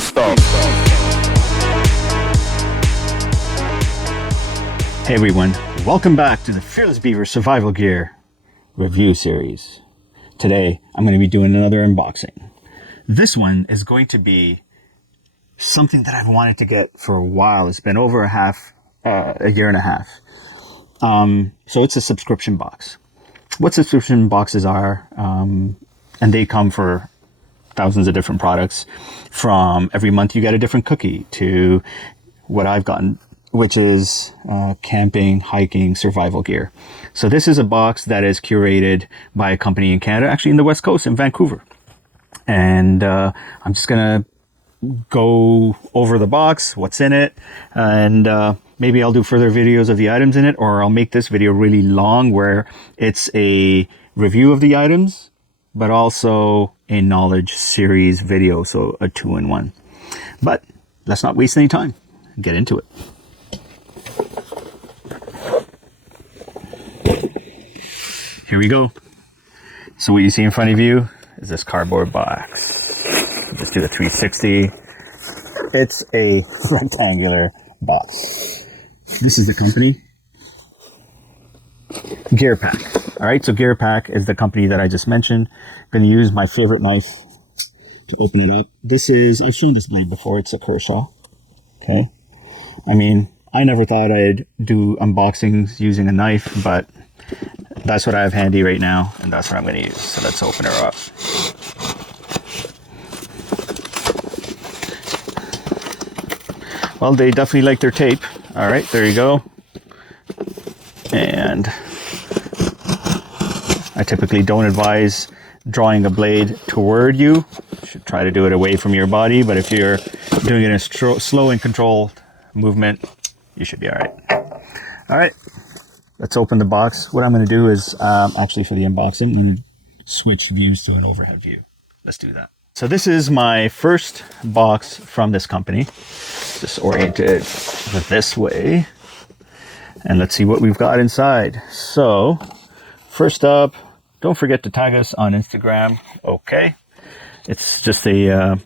stop. Hey everyone, welcome back to the Fearless Beaver Survival Gear review series. Today, I'm going to be doing another unboxing. This one is going to be something that I've wanted to get for a while. It's been over a year and a half. So it's a subscription box. What subscription boxes are, and they come for thousands of different products, from every month you get a different cookie to what I've gotten, which is camping, hiking, survival gear. So this is a box that is curated by a company in Canada, actually in the West Coast in Vancouver. And I'm just going to go over the box, what's in it, and maybe I'll do further videos of the items in it, or I'll make this video really long where it's a review of the items, but also a knowledge series video, so a 2-in-1. But let's not waste any time. Get into it. Here we go. So what you see in front of you is this cardboard box. Just do a 360. It's a rectangular box. This is the company, Gear Pack. All right, so Gear Pack is the company that I just mentioned. I'm going to use my favorite knife to open it up. This is, I've shown this blade before. It's a Kershaw. Okay. I mean, I never thought I'd do unboxings using a knife, but that's what I have handy right now, and that's what I'm going to use. So let's open her up. Well, they definitely like their tape. All right, there you go. And I typically don't advise drawing a blade toward you. You should try to do it away from your body, but if you're doing it in a slow and controlled movement, you should be all right. All right, let's open the box. What I'm going to do is, actually for the unboxing, I'm going to switch views to an overhead view. Let's do that. So this is my first box from this company. Just oriented this way. And let's see what we've got inside. So, first up, don't forget to tag us on Instagram. Okay. It's just a,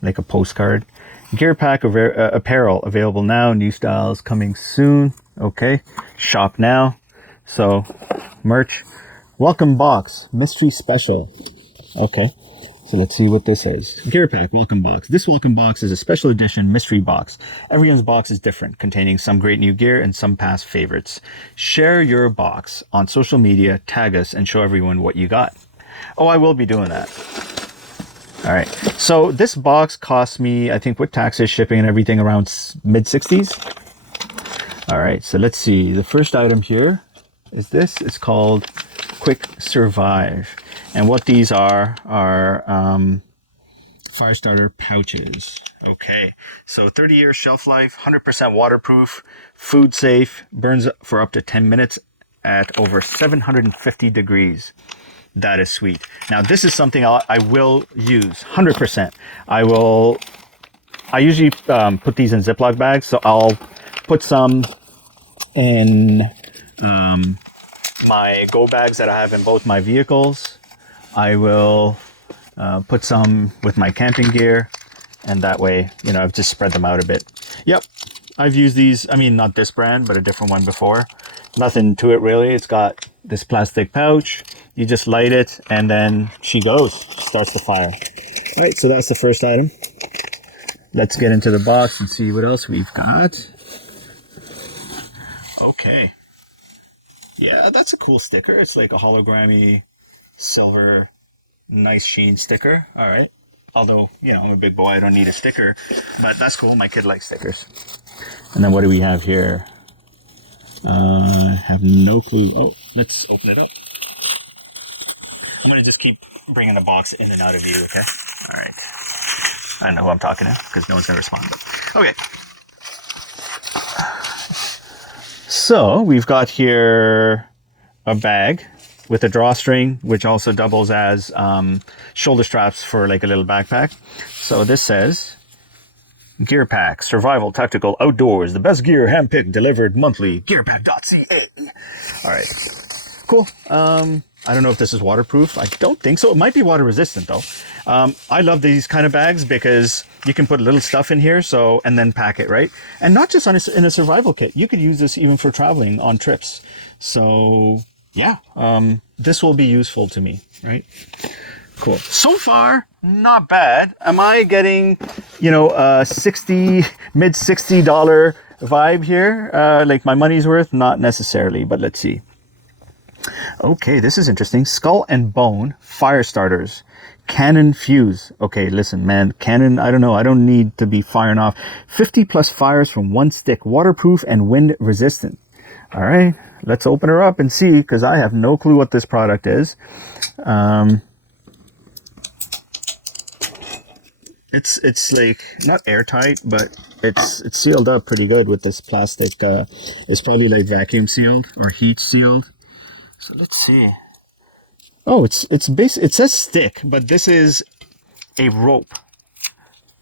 like a postcard. Gear Pack apparel available now. New styles coming soon. Okay. Shop now. So, merch. Welcome box. Mystery special. Okay. So let's see what this is. Gear Pack welcome box. This welcome box is a special edition mystery box. Everyone's box is different, containing some great new gear and some past favorites. Share your box on social media, tag us, and show everyone what you got. Oh, I will be doing that. All right. So this box cost me, I think with taxes, shipping, and everything, around mid-60s. All right. So let's see. The first item here is this. It's called Quick Survive. And what these are fire starter pouches. Okay, so 30-year shelf life, 100% waterproof, food safe, burns for up to 10 minutes at over 750 degrees. That is sweet. Now this is something I will use 100%. I usually put these in Ziploc bags, so I'll put some in my go bags that I have in both my vehicles. I will put some with my camping gear, and that way, you know, I've just spread them out a bit. Yep, I've used these, I mean, not this brand, but a different one before. Nothing to it really. It's got this plastic pouch. You just light it, and then she goes. She starts the fire. All right, so that's the first item. Let's get into the box and see what else we've got. Okay. Yeah, that's a cool sticker. It's like a hologrammy silver, nice sheen sticker. All right. Although, you know, I'm a big boy, I don't need a sticker, but that's cool. My kid likes stickers. And then what do we have here? I have no clue. Oh, let's open it up. I'm going to just keep bringing the box in and out of view, okay? All right. I don't know who I'm talking to because no one's going to respond. But okay. So we've got here a bag with a drawstring, which also doubles as shoulder straps for like a little backpack. So this says, Gear Pack, survival, tactical, outdoors, the best gear, handpicked, delivered monthly, gearpack.ca. All right, cool. I don't know if this is waterproof. I don't think so. It might be water resistant though. I love these kind of bags because you can put little stuff in here, so, and then pack it, right? And not just in a survival kit. You could use this even for traveling on trips. So yeah, this will be useful to me, right? Cool. So far, not bad. Am I getting, you know, mid $60 vibe here? Like my money's worth? Not necessarily, but let's see. Okay, this is interesting. Skull and Bone fire starters. Cannon fuse. Okay, listen, man. Cannon, I don't know. I don't need to be firing off. 50 plus fires from one stick. Waterproof and wind resistant. All right, let's open her up and see, because I have no clue what this product is. It's like not airtight, but it's sealed up pretty good with this plastic. It's probably like vacuum sealed or heat sealed. So let's see. Oh, it says stick, but this is a rope,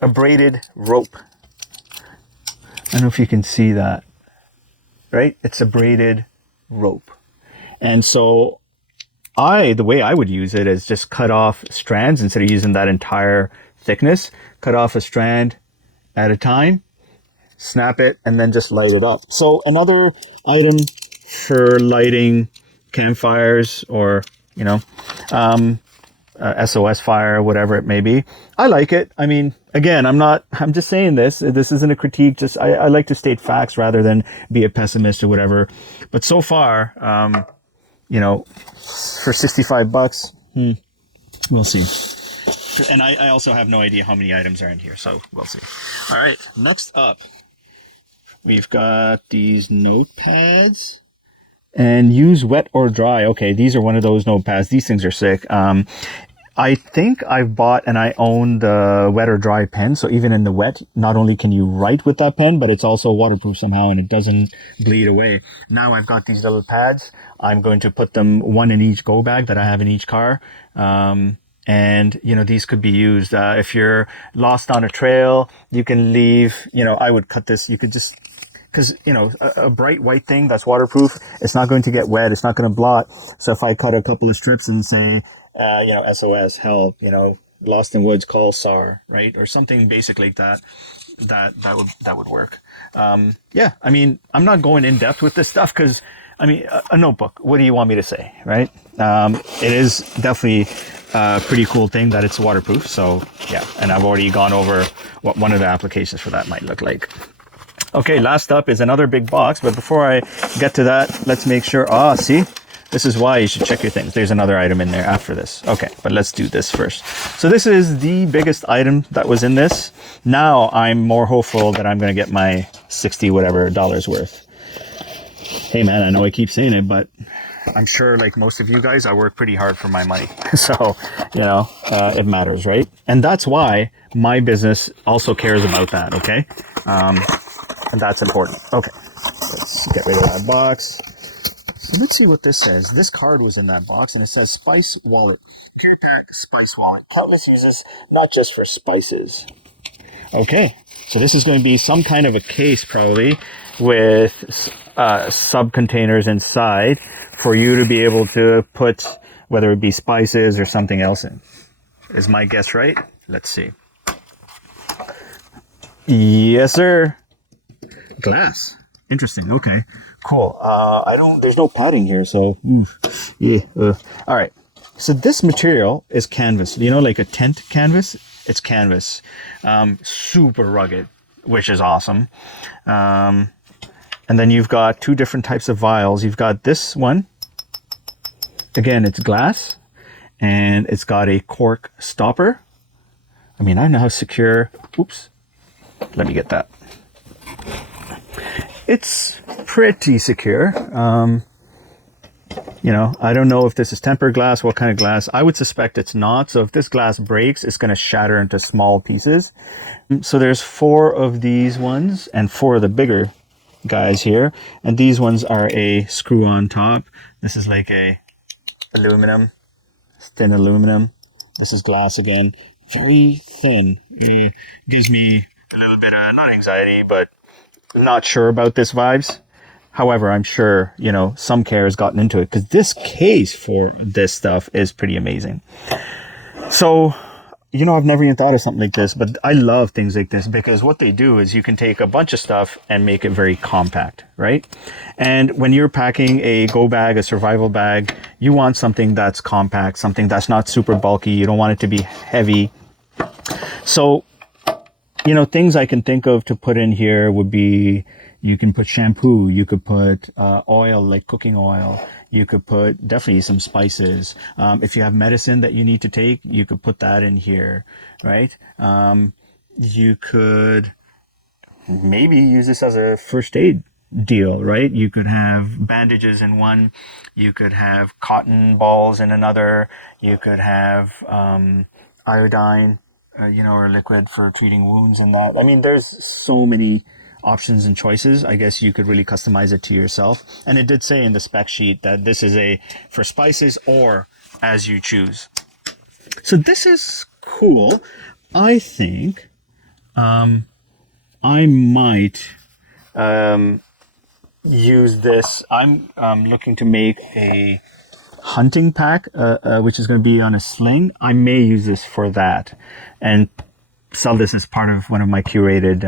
a braided rope. I don't know if you can see that, right? It's a braided rope. And so the way I would use it is just cut off strands instead of using that entire thickness. Cut off a strand at a time, snap it, and then just light it up. So another item for lighting campfires, or, you know, SOS fire, whatever it may be. I like it. I mean, again, I'm just saying this isn't a critique. Just, I like to state facts rather than be a pessimist or whatever. But so far, you know, for $65, we'll see. And I also have no idea how many items are in here, so we'll see. All right, next up, we've got these notepads. And use wet or dry. Okay, these are one of those notepads. These things are sick. I think I've bought and I own the wet or dry pen. So even in the wet, not only can you write with that pen, but it's also waterproof somehow and it doesn't bleed away. Now I've got these little pads. I'm going to put them one in each go bag that I have in each car. And, you know, these could be used. If you're lost on a trail, you can leave, you know, I would cut this. You could just, because, you know, a bright white thing that's waterproof, it's not going to get wet. It's not going to blot. So if I cut a couple of strips and say, you know, SOS, help, you know, lost in woods, call SAR, right? Or something basic like that, that would work. Yeah, I mean, I'm not going in depth with this stuff because, I mean, a notebook, what do you want me to say, right? It is definitely a pretty cool thing that it's waterproof. So yeah, and I've already gone over what one of the applications for that might look like. Okay, last up is another big box, but before I get to that, let's make sure, see, this is why you should check your things. There's another item in there after this. Okay, but let's do this first. So this is the biggest item that was in this. Now I'm more hopeful that I'm going to get my 60 whatever dollars worth. Hey man, I know I keep saying it, but I'm sure like most of you guys, I work pretty hard for my money. So, you know, it matters, right? And that's why my business also cares about that, okay? And that's important. Okay, let's get rid of that box. So let's see what this says. This card was in that box, and it says Spice Wallet. Pure Pack Spice Wallet. Countless uses, not just for spices. Okay, so this is going to be some kind of a case, probably, with sub-containers inside for you to be able to put, whether it be spices or something else in. Is my guess right? Let's see. Yes, sir. Glass. Interesting. Okay. Cool. There's no padding here, so yeah. All right. So this material is canvas. You know, like a tent canvas? It's canvas. Super rugged, which is awesome. And then you've got two different types of vials. You've got this one. Again, it's glass, and it's got a cork stopper. I mean, I don't know how secure. Oops. Let me get that. It's pretty secure. You know, I don't know if this is tempered glass, what kind of glass. I would suspect it's not. So if this glass breaks, it's going to shatter into small pieces. So there's 4 of these ones and 4 of the bigger guys here. And these ones are a screw on top. This is like a aluminum, thin aluminum. This is glass again. Very thin. It gives me a little bit of, not anxiety, but not sure about this vibes. However, I'm sure, you know, some care has gotten into it, because this case for this stuff is pretty amazing. So, you know, I've never even thought of something like this, but I love things like this, because what they do is you can take a bunch of stuff and make it very compact, right? And when you're packing a go bag, a survival bag, you want something that's compact, something that's not super bulky. You don't want it to be heavy. So, you know, things I can think of to put in here would be, you can put shampoo, you could put oil, like cooking oil. You could put definitely some spices. If you have medicine that you need to take, you could put that in here, right? You could maybe use this as a first aid deal, right? You could have bandages in one. You could have cotton balls in another. You could have iodine, you know, or liquid for treating wounds in that. I mean, there's so many options and choices. I guess you could really customize it to yourself. And it did say in the spec sheet that this is a for spices or as you choose. So this is cool. I think I might use this. I'm looking to make a hunting pack, which is going to be on a sling. I may use this for that and sell this as part of one of my curated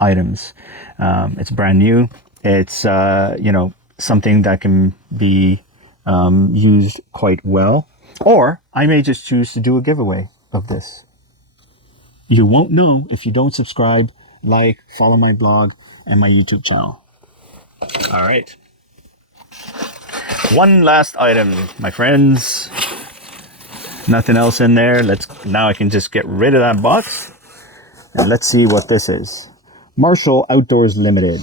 items. It's brand new. It's you know, something that can be used quite well. Or I may just choose to do a giveaway of this. You won't know if you don't subscribe, like, follow my blog and my YouTube channel. All right. One last item, my friends. Nothing else in there. Now I can just get rid of that box. And let's see what this is. Marshall Outdoors Limited.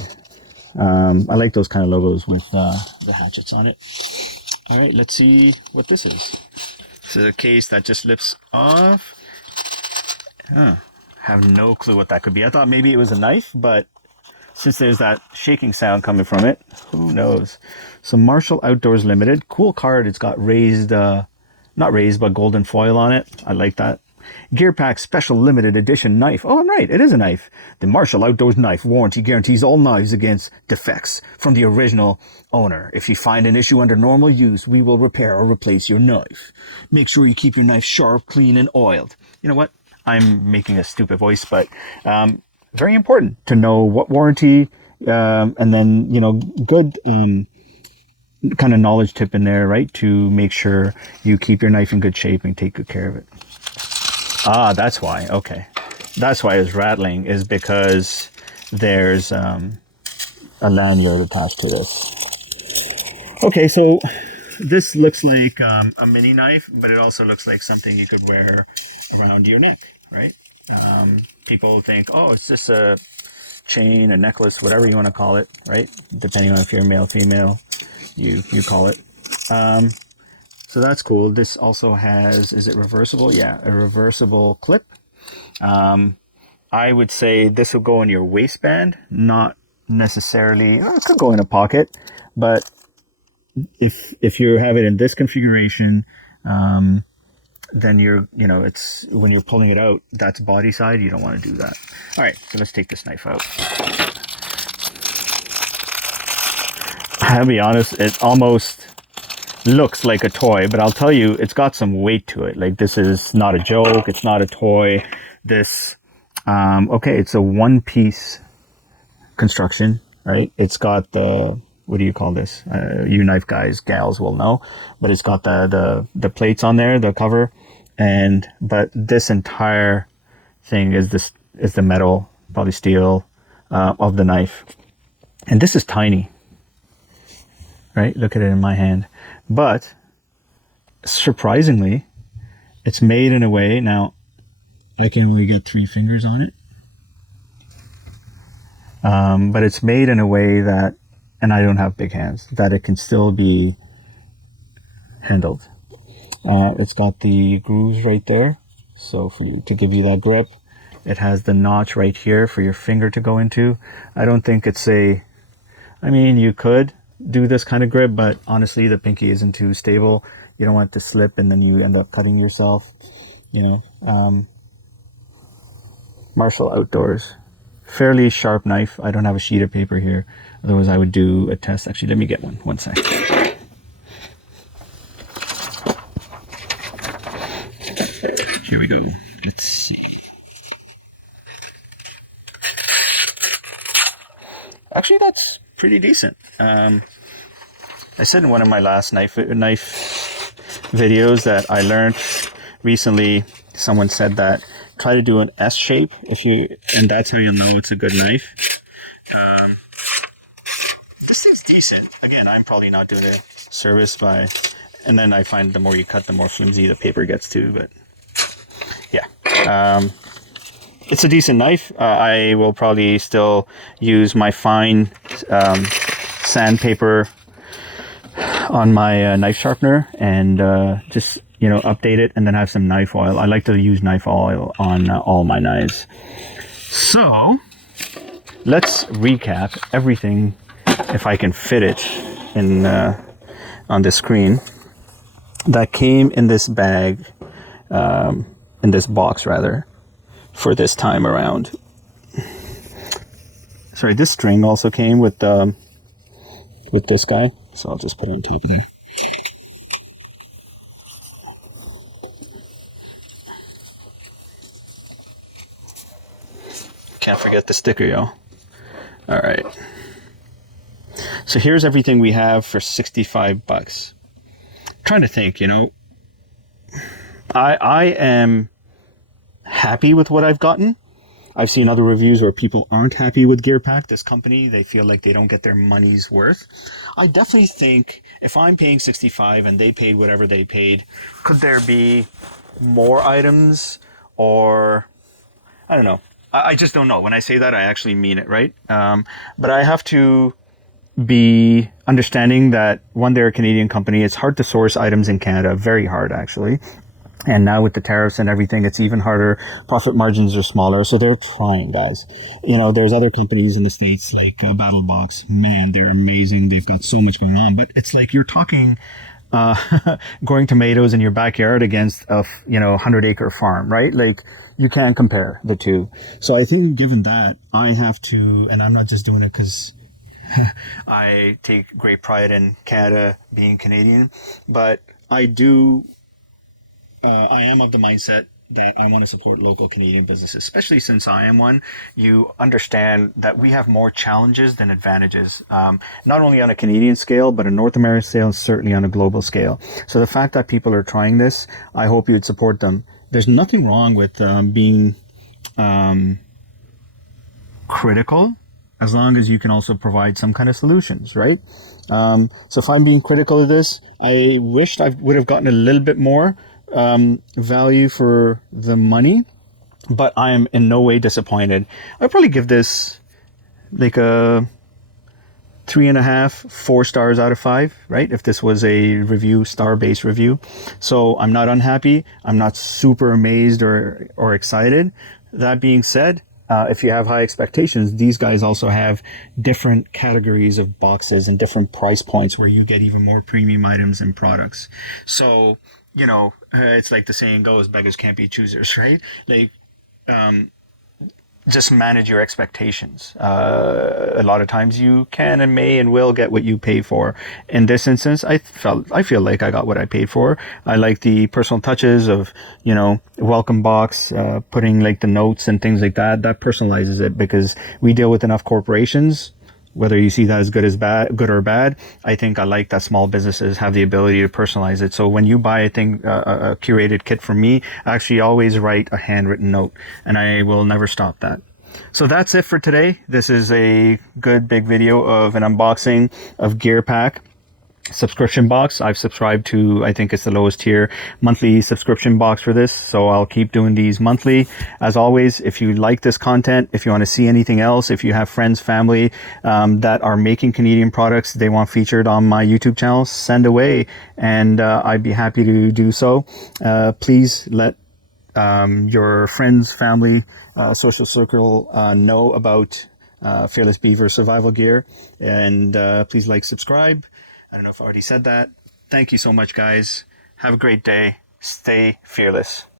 I like those kind of logos with the hatchets on it. All right, let's see what this is. This is a case that just lifts off. Have no clue what that could be. I thought maybe it was a knife, but since there's that shaking sound coming from it, who knows? So Marshall Outdoors Limited. Cool card. It's got raised, not raised, but golden foil on it. I like that. Gear Pack Special Limited Edition Knife. Oh, I'm right. It is a knife. The Marshall Outdoors Knife warranty guarantees all knives against defects from the original owner. If you find an issue under normal use, we will repair or replace your knife. Make sure you keep your knife sharp, clean, and oiled. You know what? I'm making a stupid voice, but very important to know what warranty, and then, you know, good kind of knowledge tip in there, right? To make sure you keep your knife in good shape and take good care of it. Ah, that's why. Okay. That's why it's rattling, is because there's a lanyard attached to this. Okay, so this looks like a mini knife, but it also looks like something you could wear around your neck, right? People think, oh, it's just a chain, a necklace, whatever you want to call it, right? Depending on if you're male, female, you call it. So that's cool. This also has, is it reversible? Yeah, a reversible clip. I would say this will go in your waistband, not necessarily, it could go in a pocket, but if you have it in this configuration, then you're, you know, it's, when you're pulling it out, that's body side. You don't want to do that. All right, so let's take this knife out. I'll be honest, it almost looks like a toy, but I'll tell you, it's got some weight to it. Like, this is not a joke. It's not a toy. This, okay, it's a one-piece construction, right? It's got the, what do you call this? You knife guys, gals will know, but it's got the plates on there, the cover, but this entire thing is the metal, probably steel, of the knife. And this is tiny, right? Look at it in my hand. But surprisingly, it's made in a way, now I can only get 3 fingers on it. But it's made in a way that, and I don't have big hands, that it can still be handled. It's got the grooves right there. So for you to give you that grip, it has the notch right here for your finger to go into. I don't think it's I mean, you could do this kind of grip, but honestly, the pinky isn't too stable. You don't want it to slip and then you end up cutting yourself, you know. Marshall Outdoors, fairly sharp knife. I don't have a sheet of paper here. Otherwise, I would do a test. Actually, let me get one. One sec. Here we go. Let's see. Actually, that's pretty decent. I said in one of my last knife videos that I learned recently. Someone said that try to do an S shape and that's how you'll know it's a good knife. This thing's decent. Again, I'm probably not doing it service and then I find the more you cut, the more flimsy the paper gets too. But yeah, it's a decent knife. I will probably still use my fine sandpaper on my knife sharpener and just update it, and then have some knife oil. I like to use knife oil on all my knives. So let's recap everything, if I can fit it in on the screen, that came in this bag, in this box rather, for this time around. Sorry, this string also came with this guy, so I'll just put it on top of there. Can't forget the sticker, y'all. All right. So here's everything we have for $65. Trying to think, I am happy with what I've gotten. I've seen other reviews where people aren't happy with GearPack, this company. They feel like they don't get their money's worth. I definitely think if I'm paying $65 and they paid whatever they paid, could there be more items, or I don't know. I just don't know. When I say that, I actually mean it, right? But I have to be understanding that, one, they're a Canadian company. It's hard to source items in Canada, very hard actually. And now with the tariffs and everything, it's even harder. Profit margins are smaller, so they're trying, guys. There's other companies in the States like BattleBox. Man, they're amazing. They've got so much going on. But it's like you're talking growing tomatoes in your backyard against a 100-acre farm, right? Like, you can't compare the two. So I think given that, I have to, and I'm not just doing it because I take great pride in Canada being Canadian, but I am of the mindset that I want to support local Canadian businesses, especially since I am one. You understand that we have more challenges than advantages, not only on a Canadian scale, but a North American scale, and certainly on a global scale. So the fact that people are trying this, I hope you'd support them. There's nothing wrong with being critical, as long as you can also provide some kind of solutions, right? So if I'm being critical of this, I wished I would have gotten a little bit more value for the money, but I am in no way disappointed. I'd probably give this like a 3.5, 4 stars out of 5, right? If this was a review, star-based review. So I'm not unhappy. I'm not super amazed or excited. That being said, if you have high expectations, these guys also have different categories of boxes and different price points where you get even more premium items and products. So, it's like the saying goes, beggars can't be choosers, right? Like, just manage your expectations. A lot of times you can and may and will get what you pay for. In this instance, I feel like I got what I paid for. I like the personal touches of, welcome box, putting like the notes and things like that. That personalizes it, because we deal with enough corporations. Whether you see that as good or bad, I think I like that small businesses have the ability to personalize it. So when you buy a curated kit from me, I actually always write a handwritten note, and I will never stop that. So that's it for today. This is a good big video of an unboxing of GearPack subscription box. I've subscribed to, I think it's the lowest tier monthly subscription box for this, so I'll keep doing these monthly. As always, if you like this content, if you want to see anything else, if you have friends, family that are making Canadian products they want featured on my YouTube channel, send away, and I'd be happy to do so. Please let your friends, family, social circle know about Fearless Beaver survival gear, and please like, subscribe. I don't know if I already said that. Thank you so much, guys. Have a great day. Stay fearless.